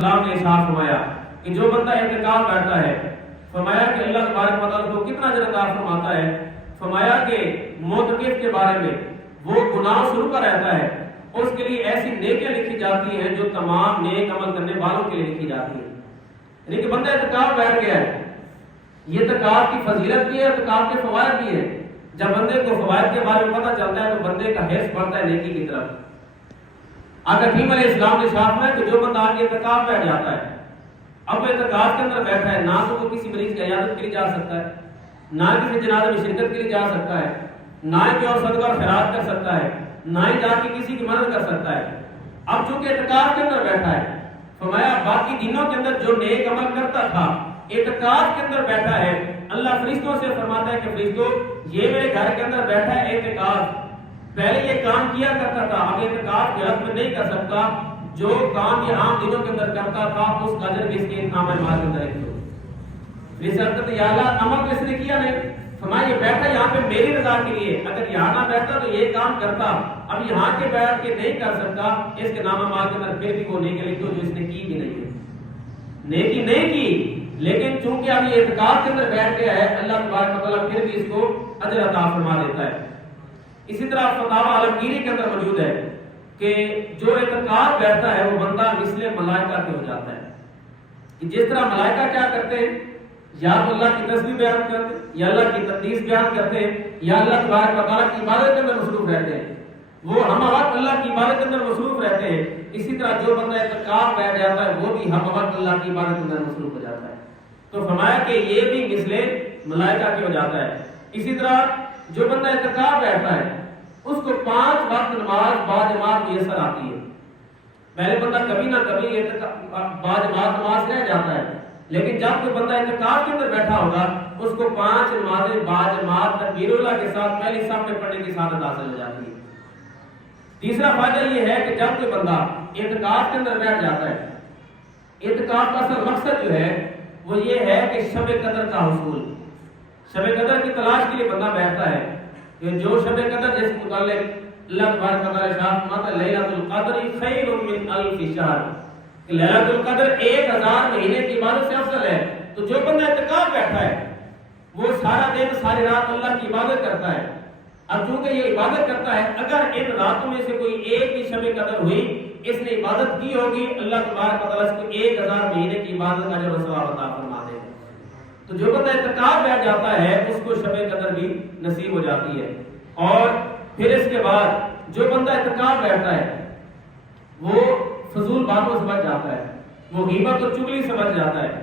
اللہ نے ارشاد فرمایا کہ جو بندہ اعتکاف بیٹھتا ہے، فرمایا کہ اللہ تبارک و تعالیٰ کو کتنا اجر عطا فرماتا ہے. فرمایا کہ معتکف کے بارے میں وہ گناہ شروع کا رہتا ہے، اس کے لیے ایسی نیکیاں لکھی جاتی ہیں جو تمام نیک عمل کرنے والوں کے لیے لکھی جاتی ہیں. یعنی کہ بندہ اعتکاف بیٹھ گیا ہے، یہ اعتکاف کی فضیلت بھی ہے، اعتکاف کے فوائد بھی ہے. جب بندے کو فوائد کے بارے میں پتہ چلتا ہے تو بندے کا حرص بڑھتا ہے نیکی کی طرف. آقا کریم علیہ السلام نے ارشاد ہے کہ جو بندہ آگے اعتکاف بیٹھ جاتا ہے، اب اعتکاف کے اندر بیٹھا ہے، نہ تو وہ کسی مریض کی عیادت کے لیے جا سکتا ہے، نہ کسی جنازے میں شرکت کے لیے جا سکتا ہے، نہ ہی اور صدقہ اور خیرات کر سکتا ہے، نہ ہی جا کے کسی کی مدد کر سکتا ہے. اب چونکہ اعتکاف کے اندر بیٹھا ہے، فرمایا باقی دنوں کے اندر جو نیک عمل کرتا تھا اعتکاف کے اندر بیٹھا ہے، اللہ فرشتوں سے فرماتا ہے کہ فرشتوں یہ میرے گھر کے اندر بیٹھا ہے اعتکاف، پہلے یہ کام کیا کرتا تھا، اب اعتکاف کے حق میں نہیں کر سکتا، جو کام یہ عام دنوں کے اندر کرتا تھا اس کا اجر اس کے نام اعمال کے اندر لکھ دو. رسالت یا اللہ عمل تو اس نے کیا نہیں، فرمایا یہ بیٹھا یہاں پہ میری رضا کے لیے، اگر یہاں نہ بیٹھتا تو یہ کام کرتا، اب یہاں کے بیٹھ کے نہیں کر سکتا، اس کے نام اعمال کے اندر پھر بھی وہ نیکی لکھ دو جو اس نے کی بھی نہیں ہے. نیکی نہیں کی لیکن چونکہ اب یہ اعتکاف کے اندر بیٹھ گیا ہے، اللہ تبارک و تعالیٰ پھر بھی اس کو اجر عطا فرما دیتا ہے. اسی طرح فتاوی عالمگیری کے اندر موجود ہے کہ جو اعتکاف بیٹھتا ہے وہ بندہ مثل ملائکہ کے ہو جاتا ہے. کہ جس طرح ملائکہ کیا کرتے ہیں، یا تو اللہ کی تسبیح بیان کرتے ہیں، یا اللہ کی تقدیس بیان کرتے ہیں، یا اللہ تبارک و تعالیٰ کی عبادت کے اندر مصروف رہتے ہیں، وہ ہم وقت اللہ کی عبادت کے اندر مصروف رہتے ہیں. اسی طرح جو بندہ اعتکاف بیٹھ جاتا ہے وہ بھی ہم وقت اللہ کی عبادت کے اندر مصروف ہو جاتا ہے. تو فرمایا کہ یہ بھی مثل ملائکہ کے ہو جاتا ہے. اسی طرح جو بندہ اعتکاف بیٹھتا ہے اس کو 5 وقت نماز باجماعت میسر آتی ہے. پہلے بندہ کبھی نہ کبھی باجماعت نماز رہ جاتا ہے، لیکن جب کوئی بندہ اعتکاف کے اندر بیٹھا ہوگا اس کو 5 نمازیں باجماعت تکبیر اللہ کے ساتھ پہلی صف میں پڑھنے کی سعادت حاصل ہو جاتی ہے. تیسرا فائدہ یہ ہے کہ جب کوئی بندہ اعتکاف کے اندر بیٹھ جاتا ہے، اعتکاف کا اصل مقصد جو ہے وہ یہ ہے کہ شب قدر کا حصول، شب قدر کی تلاش کے لیے بندہ بیٹھتا ہے. کہ جو شب قدر جس متعلق اللہ تبارک و تعالیٰ ارشاد فرماتا ہے لیلۃ القدر خیر من الف شہر، کہ لیلۃ القدر 1000 مہینے کی عبادت سے افضل ہے. تو جو بندہ اعتکاف بیٹھا ہے وہ سارا دن ساری رات اللہ کی عبادت کرتا ہے. اب چونکہ یہ عبادت کرتا ہے، اگر ان راتوں میں سے کوئی ایک بھی شب قدر ہوئی، اس نے عبادت کی ہوگی، اللہ تبارک و تعالیٰ اس کو 1000 مہینے کی عبادت کا اجر و ثواب عطا فرما دے گا. تو جو بندہ اعتکاف بیٹھ جاتا ہے اس کو شب قدر بھی نصیب ہو جاتی ہے. اور پھر اس کے بعد جو بندہ اعتکاف بیٹھتا ہے وہ فضول باتوں سے بچ جاتا ہے، وہ غیبت اور چغلی سے بچ جاتا ہے.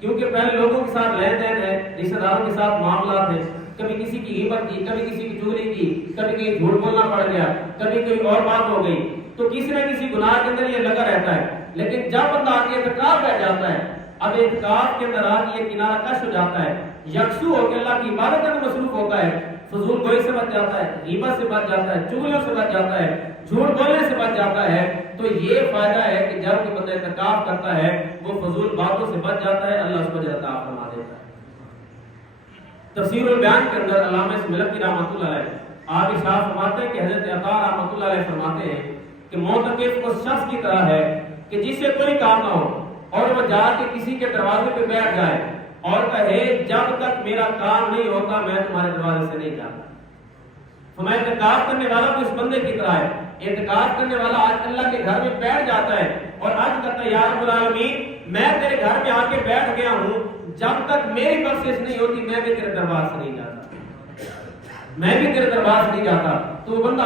کیونکہ پہلے لوگوں کے ساتھ لین دین ہے، رشتہ داروں کے ساتھ معاملات ہیں، کبھی کسی کی غیبت کی، کبھی کسی کی چغلی کی، کبھی کہیں جھوٹ بولنا پڑ گیا، کبھی کوئی اور بات ہو گئی، تو کسی نہ کسی گناہ کے اندر یہ لگا رہتا ہے. لیکن جب بندہ آ کے اعتکاف بیٹھ جاتا ہے، اب اعتکاف کے اندر آ کے یہ کنارہ کش ہو جاتا ہے، یکسو ہو کے اللہ کی عبادت میں مصروف ہوتا ہے، فضول گوئی سے بچ جاتا ہے، غیبت سے بچ جاتا ہے، چغلیوں سے بچ جاتا ہے، جھوٹ بولنے سے بچ جاتا ہے. تو یہ فائدہ ہے کہ جب کوئی بندہ اعتکاف کرتا ہے وہ فضول باتوں سے بچ جاتا ہے، اللہ اس کو اجر عطا فرما دیتا ہے. تفسیر البیان کے اندر علامہ ملکی رحمۃ اللہ علیہ آپ ارشاد فرماتے ہیں کہ حضرت عطا رحمۃ اللہ علیہ فرماتے ہیں کہ معتکف اس شخص کی طرح ہے کہ جس سے کوئی کام نہ ہو اور وہ جا کے کسی کے دروازے پہ بیٹھ جائے اور کہے جب تک میرا کام نہیں ہوتا میں تمہارے دروازے سے نہیں جاتا. فرمایا اعتکاف کرنے والا تو اس بندے کی طرح ہے. اعتکاف کرنے والا آج اللہ کے گھر میں بیٹھ جاتا ہے اور آج کہتا ہے یا رب العالمین میں تیرے گھر میں آ کے بیٹھ گیا ہوں، جب تک میری بخشش نہیں ہوتی میں بھی تیرے دربار سے نہیں جاتا، میں بھی تیرے دربار سے نہیں جاتا. تو وہ بندہ